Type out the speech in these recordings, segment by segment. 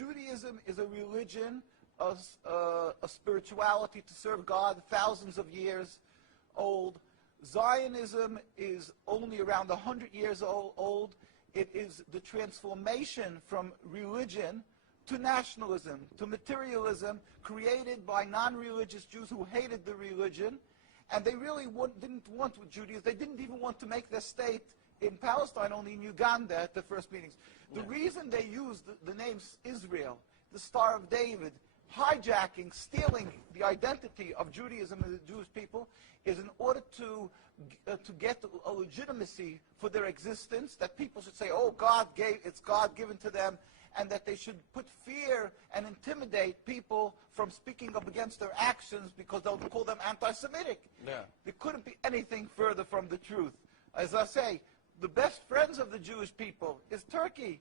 Judaism is a religion, a spirituality to serve God, thousands of years old. Zionism is only around 100 years old. It is the transformation from religion to nationalism, to materialism, created by non-religious Jews who hated the religion, and they really didn't want Judaism. They didn't even want to make their state in Palestine, only in Uganda at the first meetings. The reason they used the name Israel, the Star of David, hijacking, stealing the identity of Judaism and the Jewish people, is in order to get a legitimacy for their existence, that people should say, oh, it's God given to them, and that they should put fear and intimidate people from speaking up against their actions because they'll call them anti-Semitic. Yeah. There couldn't be anything further from the truth. As I say, the best friends of the Jewish people is Turkey.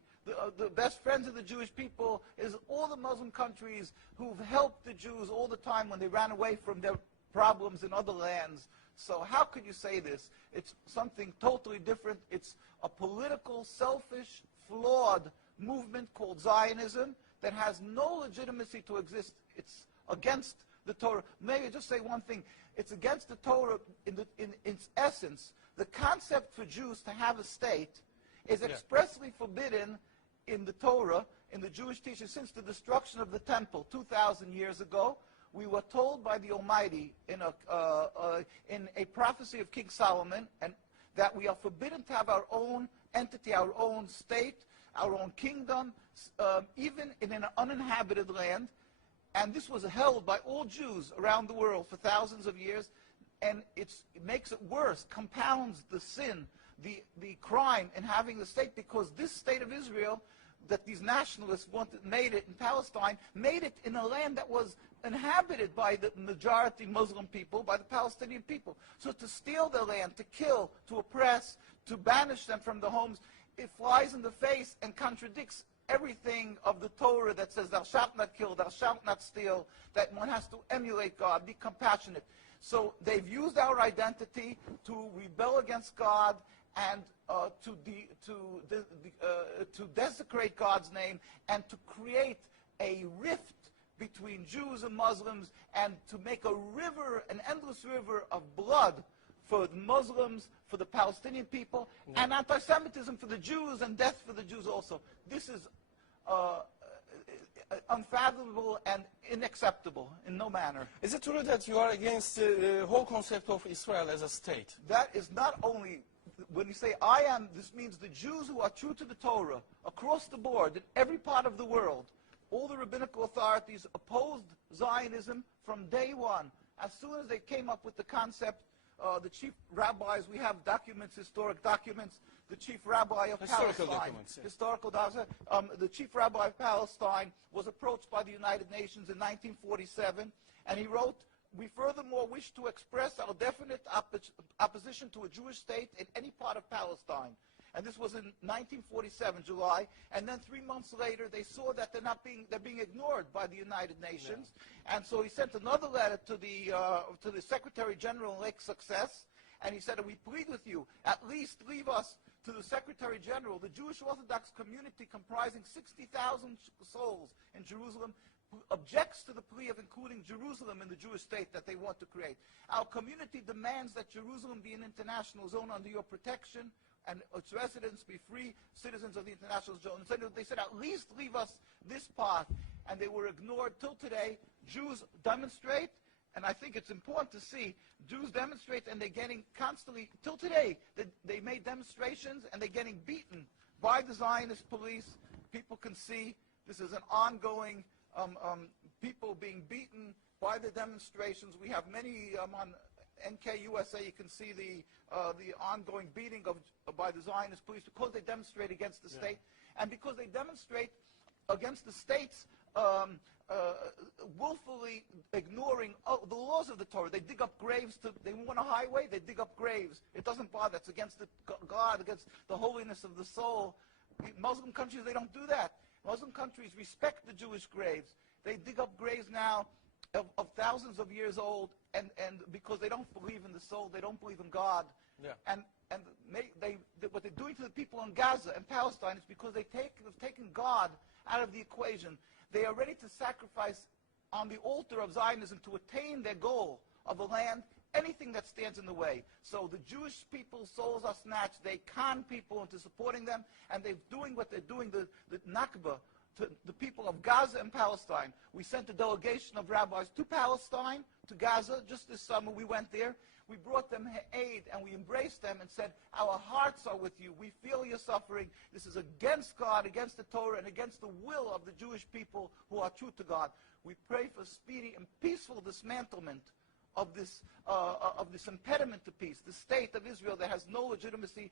The best friends of the Jewish people is all the Muslim countries who've helped the Jews all the time when they ran away from their problems in other lands. So how could you say this? It's something totally different. It's a political, selfish, flawed movement called Zionism that has no legitimacy to exist. It's against the Torah. Maybe just say one thing. It's against the Torah in its essence. The concept for Jews to have a state is expressly forbidden in the Torah, in the Jewish teaching, since the destruction of the temple 2,000 years ago. We were told by the Almighty in a prophecy of King Solomon, and that we are forbidden to have our own entity, our own state, our own kingdom, even in an uninhabited land. And this was held by all Jews around the world for thousands of years. And it makes it worse, compounds the sin, the crime in having the state, because this state of Israel that these nationalists made it in Palestine, made it in a land that was inhabited by the majority Muslim people, by the Palestinian people. So to steal their land, to kill, to oppress, to banish them from the homes, it flies in the face and contradicts everything of the Torah that says thou shalt not kill, thou shalt not steal, that one has to emulate God, be compassionate. So they've used our identity to rebel against God and to desecrate God's name and to create a rift between Jews and Muslims, and to make a river, an endless river of blood for the Muslims, for the Palestinian people, and anti-Semitism for the Jews, and death for the Jews also. This is unfathomable and unacceptable in no manner. Is it true that you are against the whole concept of Israel as a state? That is not only, when you say I am, this means the Jews who are true to the Torah, across the board, in every part of the world, all the rabbinical authorities opposed Zionism from day one. As soon as they came up with the concept, the chief rabbis, we have documents, historic documents, the chief rabbi of Palestine, the chief rabbi of Palestine was approached by the United Nations in 1947, and he wrote, "We furthermore wish to express our definite opposition to a Jewish state in any part of Palestine." And this was in 1947, July. And then 3 months later, they saw that they're being ignored by the United Nations. Yeah. And so he sent another letter to the Secretary General in Lake Success, and he said, "We plead with you, at least leave us to the Secretary General. The Jewish Orthodox community, comprising 60,000 souls in Jerusalem, objects to the plea of including Jerusalem in the Jewish state that they want to create. Our community demands that Jerusalem be an international zone under your protection, and its residents be free citizens of the international zone." So they said, at least leave us this part. And they were ignored till today. Jews demonstrate, and I think it's important to see, Jews demonstrate, and they're getting constantly, till today, they made demonstrations, and they're getting beaten by the Zionist police. People can see this is an ongoing, people being beaten by the demonstrations. We have many on NKUSA, you can see the ongoing beating by the Zionist police because they demonstrate against the state, and because they demonstrate against the states willfully ignoring the laws of the Torah. They dig up graves. They want a highway, they dig up graves. It doesn't bother. It's against God, against the holiness of the soul. Muslim countries, they don't do that. Muslim countries respect the Jewish graves. They dig up graves now of thousands of years old, and because they don't believe in the soul, they don't believe in God. Yeah. And what they're doing doing to the people in Gaza and Palestine is because they've taken God out of the equation. They are ready to sacrifice on the altar of Zionism to attain their goal of a land, anything that stands in the way. So the Jewish people's souls are snatched. They con people into supporting them, and they're doing what they're doing, the Nakba, to the people of Gaza and Palestine. We sent a delegation of rabbis to Palestine, to Gaza. Just this summer we went there. We brought them aid, and we embraced them and said, our hearts are with you. We feel your suffering. This is against God, against the Torah, and against the will of the Jewish people who are true to God. We pray for speedy and peaceful dismantlement of this impediment to peace, the state of Israel that has no legitimacy.